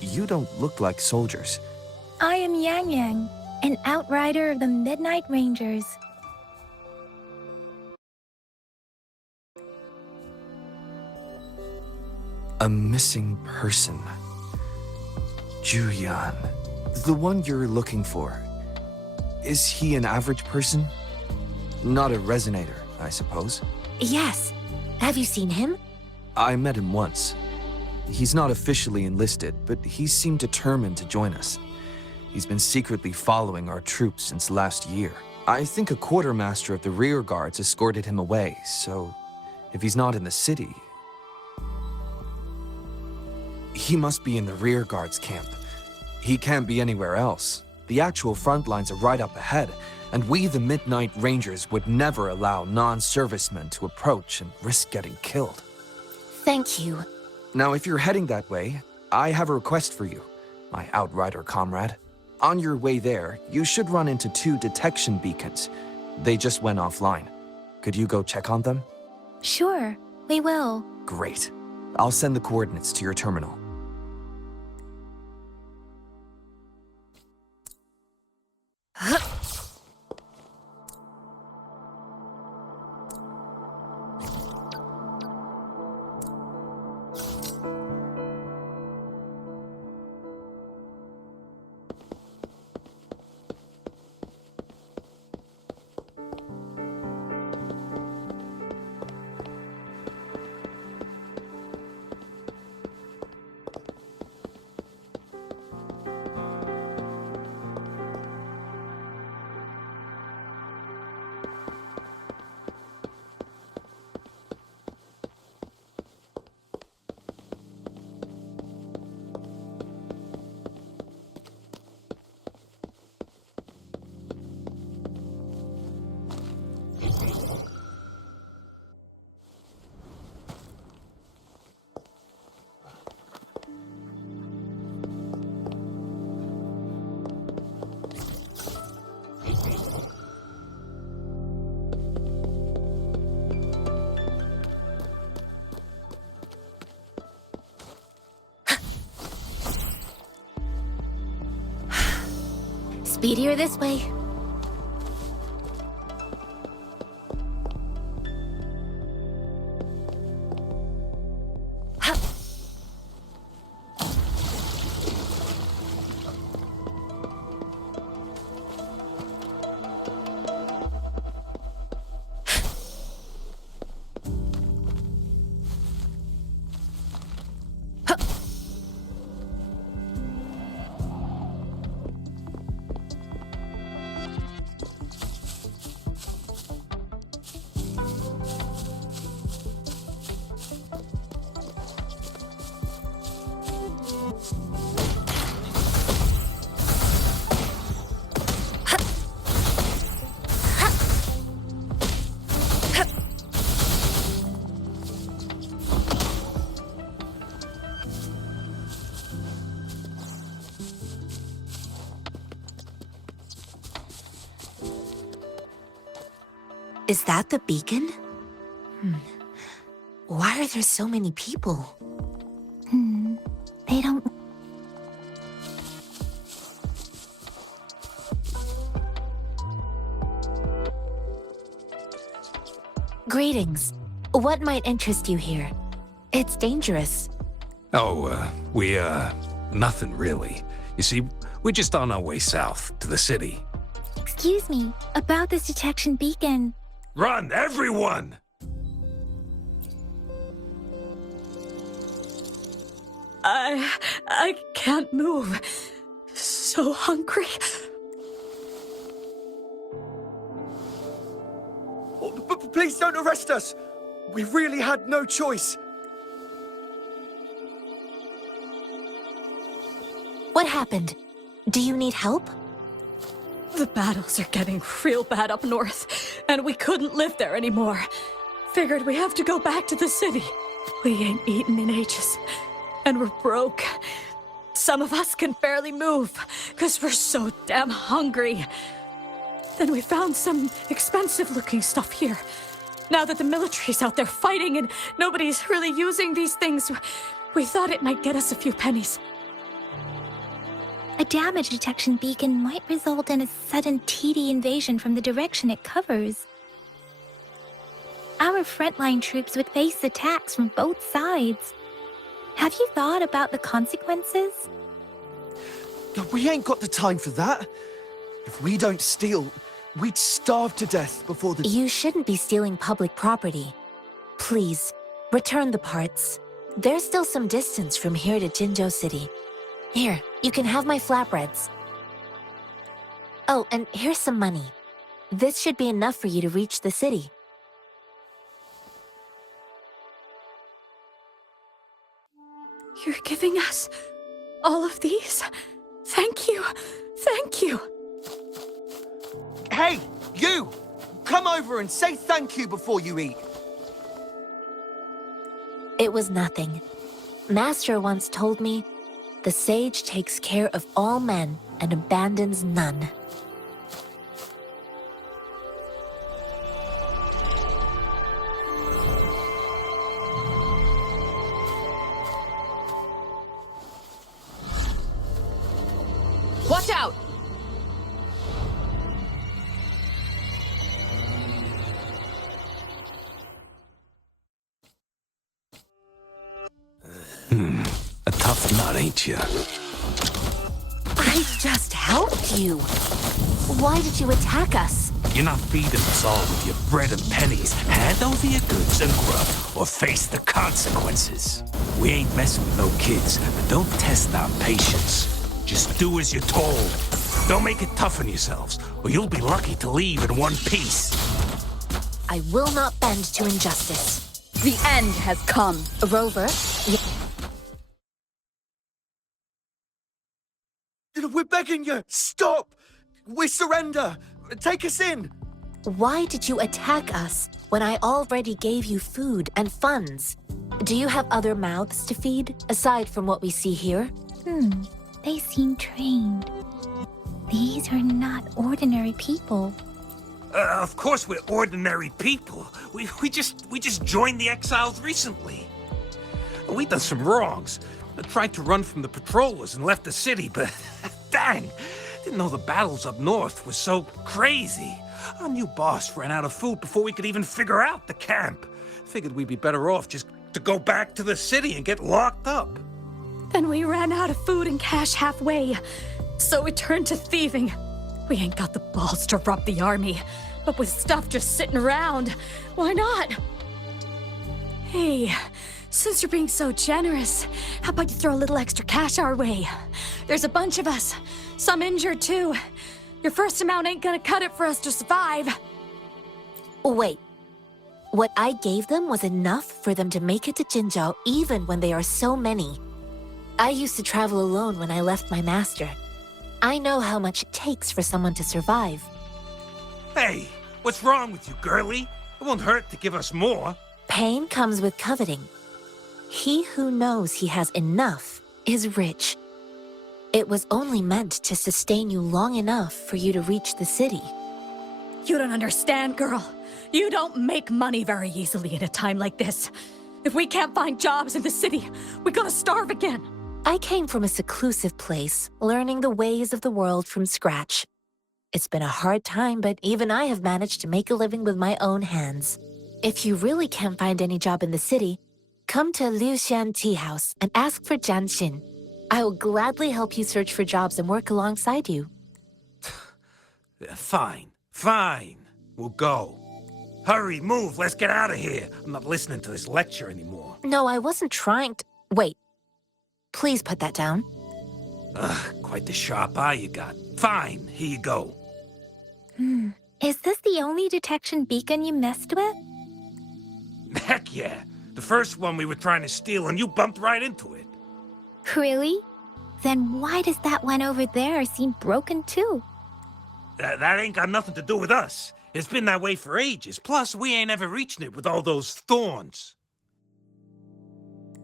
You don't look like soldiers. I am Yang Yang, an outrider of the Midnight Rangers. A missing person. Julian. The one you're looking for. Is he an average person? Not a resonator, I suppose. Yes. Have you seen him? I met him once. He's not officially enlisted, but he seemed determined to join us. He's been secretly following our troops since last year. I think a quartermaster of the rear guards escorted him away, so if he's not in the city, he must be in the rear guards camp. He can't be anywhere else. The actual front lines are right up ahead, and we, the Midnight Rangers, would never allow non-servicemen to approach and risk getting killed. Thank you. Now, if you're heading that way, I have a request for you, my outrider comrade. On your way there, you should run into 2 detection beacons. They just went offline. Could you go check on them? Sure, we will. Great. I'll send the coordinates to your terminal. Speedier this way. Is that the beacon? Why are there so many people? They don't... Greetings. What might interest you here? It's dangerous. Nothing really. You see, we're just on our way south to the city. Excuse me, about this detection beacon. Run, everyone! I can't move. So hungry. Please don't arrest us! We really had no choice. What happened? Do you need help? The battles are getting real bad up north, and we couldn't live there anymore. Figured we have to go back to the city. We ain't eaten in ages, and we're broke. Some of us can barely move, because we're so damn hungry. Then we found some expensive-looking stuff here. Now that the military's out there fighting and nobody's really using these things, we thought it might get us a few pennies. A damage detection beacon might result in a sudden TD invasion from the direction it covers. Our frontline troops would face attacks from both sides. Have you thought about the consequences? We ain't got the time for that. If we don't steal, we'd starve to death before the... You shouldn't be stealing public property. Please, return the parts. There's still some distance from here to Jinzhou City. Here, you can have my flatbreads. Oh, and here's some money. This should be enough for you to reach the city. You're giving us all of these? Thank you. Thank you. Hey, you! Come over and say thank you before you eat. It was nothing. Master once told me, the sage takes care of all men and abandons none. Watch out! A tough nut, ain't you? I just helped you. Why did you attack us? You're not feeding us all with your bread and pennies. Hand over your goods and grub, or face the consequences. We ain't messing with no kids, but don't test our patience. Just do as you're told. Don't make it tough on yourselves, or you'll be lucky to leave in one piece. I will not bend to injustice. The end has come. Rover, We're begging you! Stop! We surrender! Take us in! why did you attack us when I already gave you food and funds? Do you have other mouths to feed, aside from what we see here? They seem trained. These are not ordinary people. Of course we're ordinary people. We just joined the exiles recently. We done some wrongs. I tried to run from the patrollers and left the city, but dang, didn't know the battles up north were so crazy. Our new boss ran out of food before we could even figure out the camp. Figured we'd be better off just to go back to the city and get locked up. Then we ran out of food and cash halfway, so we turned to thieving. We ain't got the balls to rob the army, but with stuff just sitting around, why not? Hey, since you're being so generous, how about you throw a little extra cash our way? There's a bunch of us, some injured too. Your first amount ain't gonna cut it for us to survive. Wait. What I gave them was enough for them to make it to Jinzhou even when they are so many. I used to travel alone when I left my master. I know how much it takes for someone to survive. Hey, what's wrong with you, girlie? It won't hurt to give us more. Pain comes with coveting. He who knows he has enough is rich. It was only meant to sustain you long enough for you to reach the city. You don't understand, girl. You don't make money very easily in a time like this. If we can't find jobs in the city, we're gonna starve again. I came from a seclusive place, learning the ways of the world from scratch. It's been a hard time, but even I have managed to make a living with my own hands. If you really can't find any job in the city, come to Liuxian Tea House and ask for Jian Xin. I will gladly help you search for jobs and work alongside you. Fine, fine. We'll go. Hurry, move, let's get out of here. I'm not listening to this lecture anymore. No, I wasn't trying to... Wait. Please put that down. Quite the sharp eye you got. Fine, here you go. Is this the only detection beacon you messed with? Heck yeah. The first one we were trying to steal and you bumped right into it. Really? Then why does that one over there seem broken too? That ain't got nothing to do with us. It's been that way for ages. Plus, we ain't ever reaching it with all those thorns.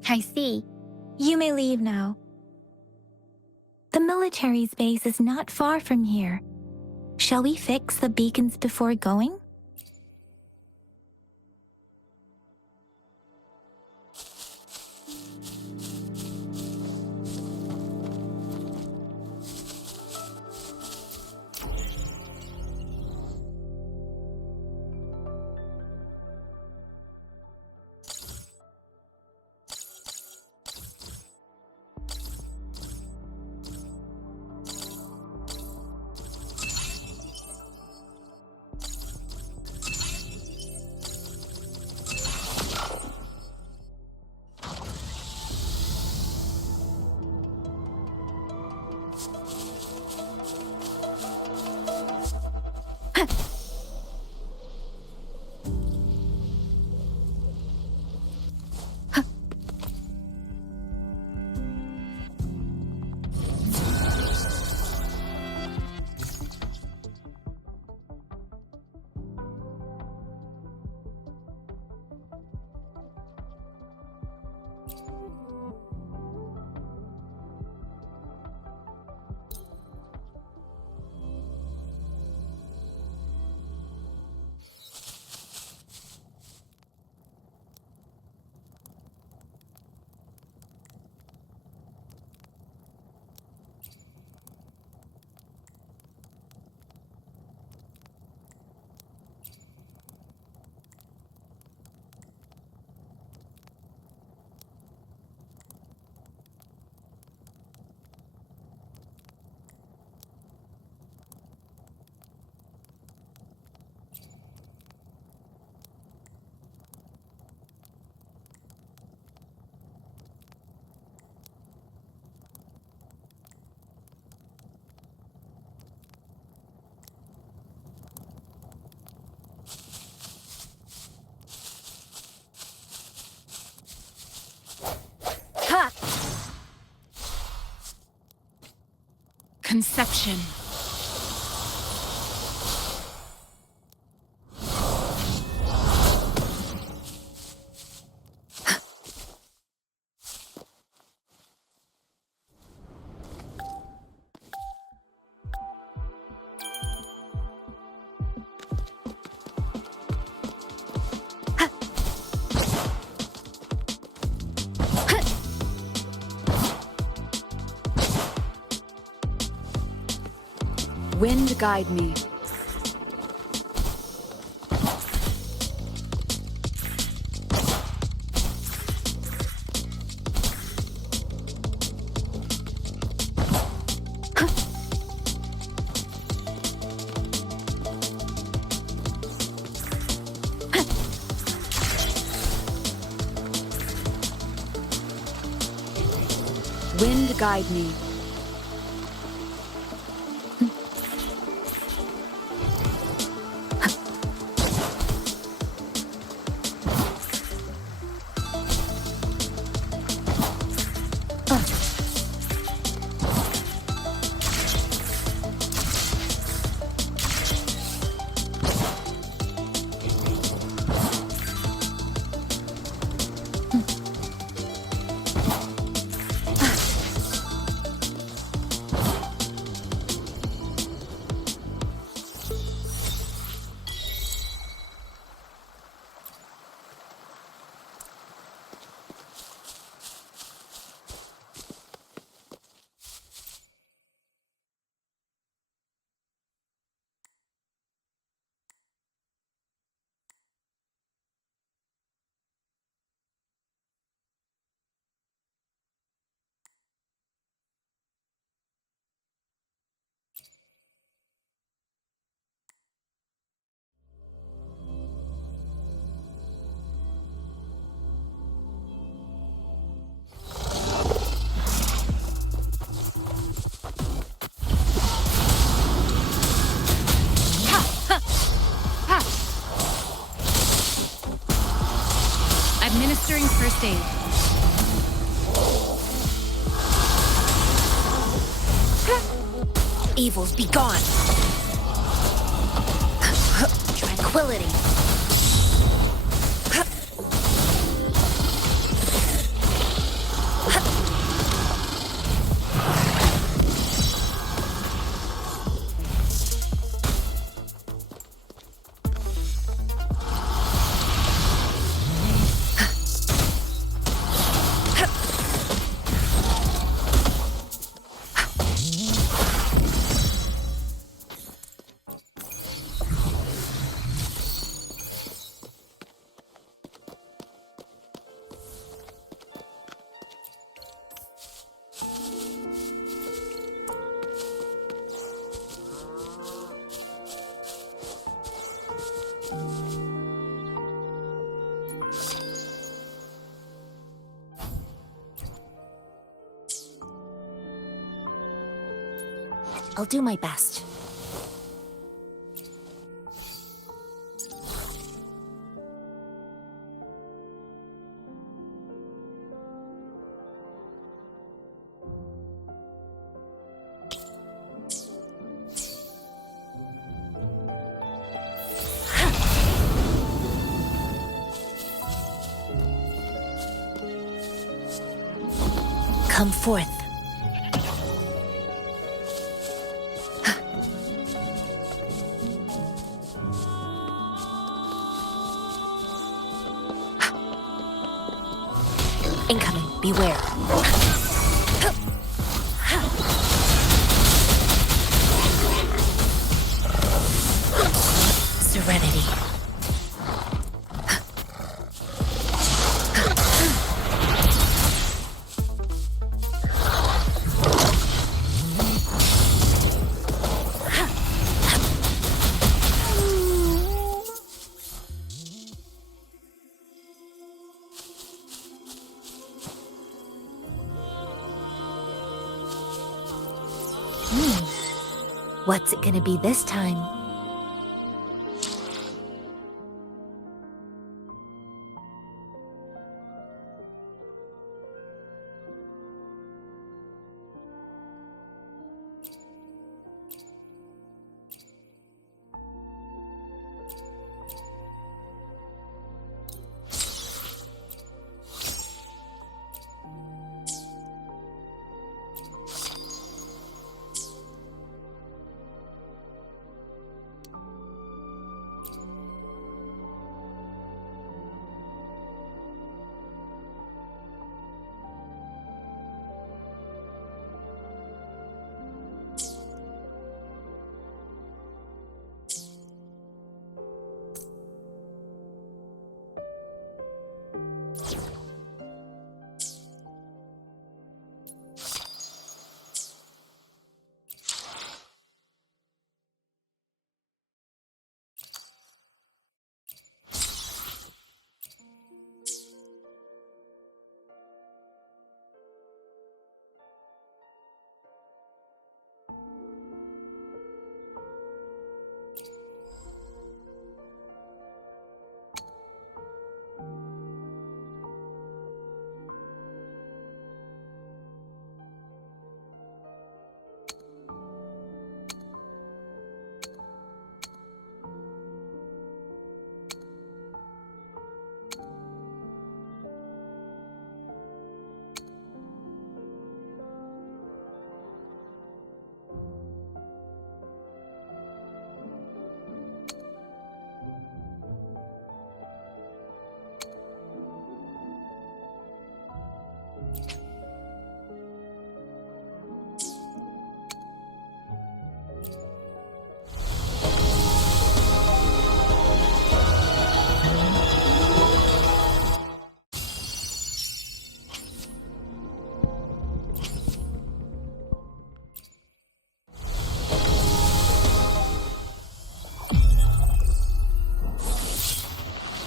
I see. You may leave now. The military's base is not far from here. Shall we fix the beacons before going? Ha! Conception. Wind guide me. Wind guide me. Administering first aid. Evils be gone. Tranquility. I'll do my best. Come forth. Incoming, beware. Serenity. What's it gonna be this time?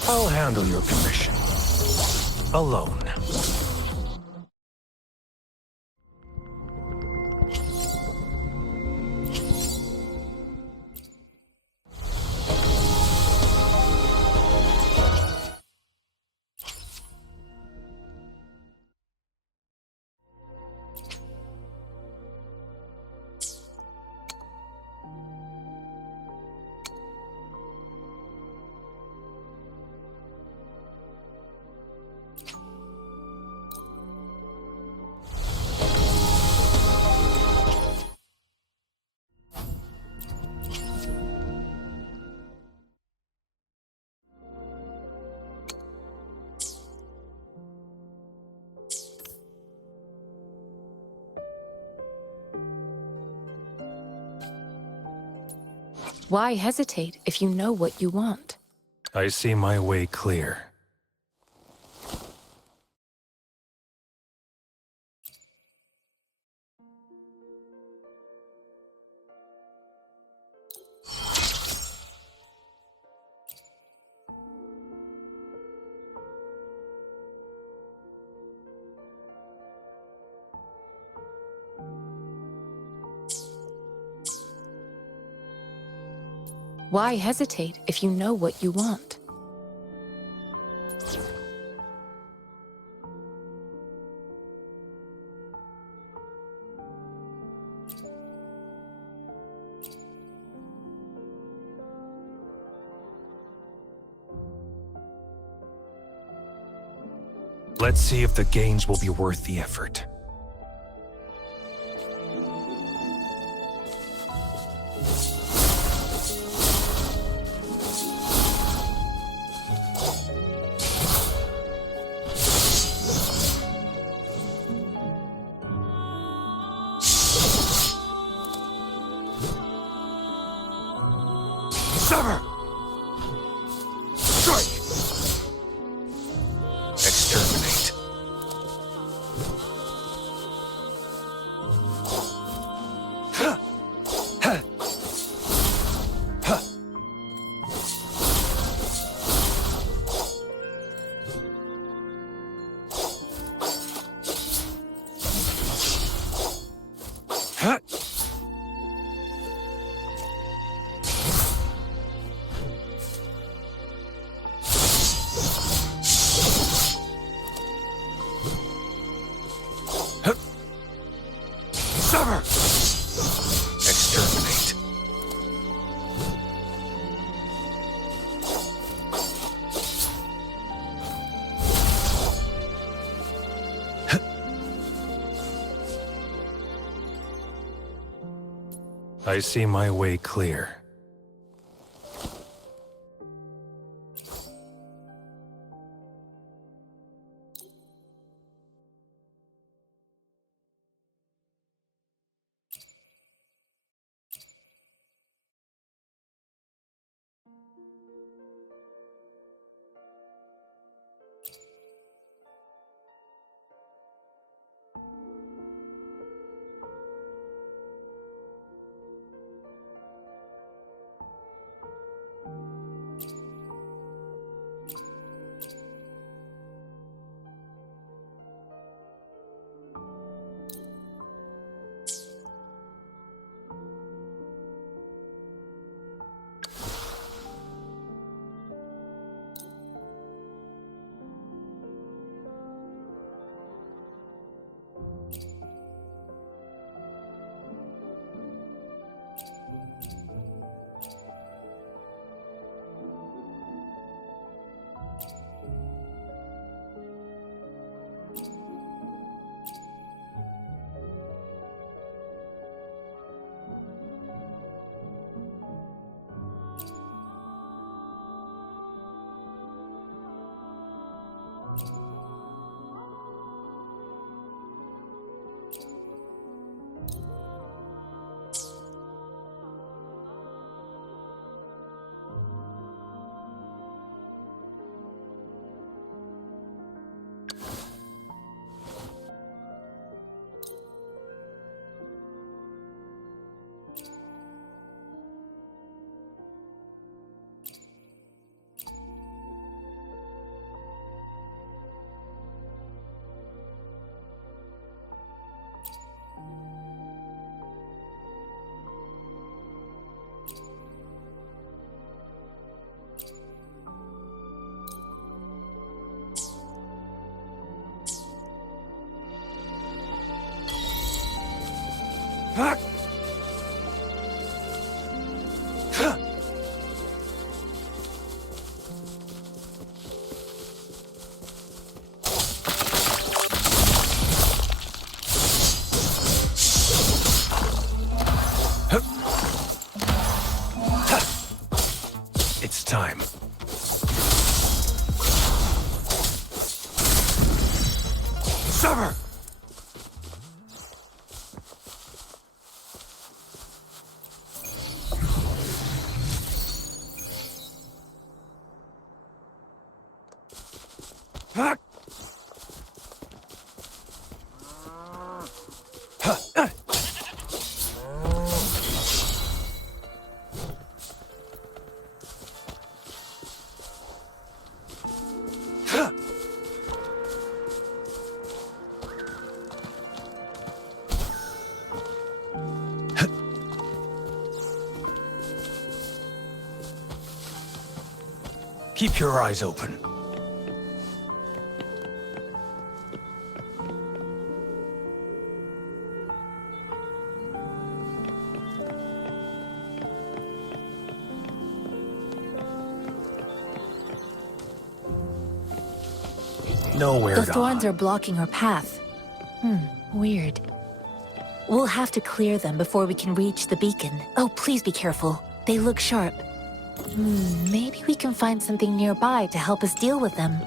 I'll handle your commission. Alone. Why hesitate if you know what you want? I see my way clear. Why hesitate if you know what you want? Let's see if the gains will be worth the effort. Sever! Strike! Exterminate. Sever! Exterminate. I see my way clear. It's time. Sever! Keep your eyes open. Nowhere The to thorns hide. are blocking our path. Weird. We'll have to clear them before we can reach the beacon. Oh, please be careful. They look sharp. Maybe we can find something nearby to help us deal with them.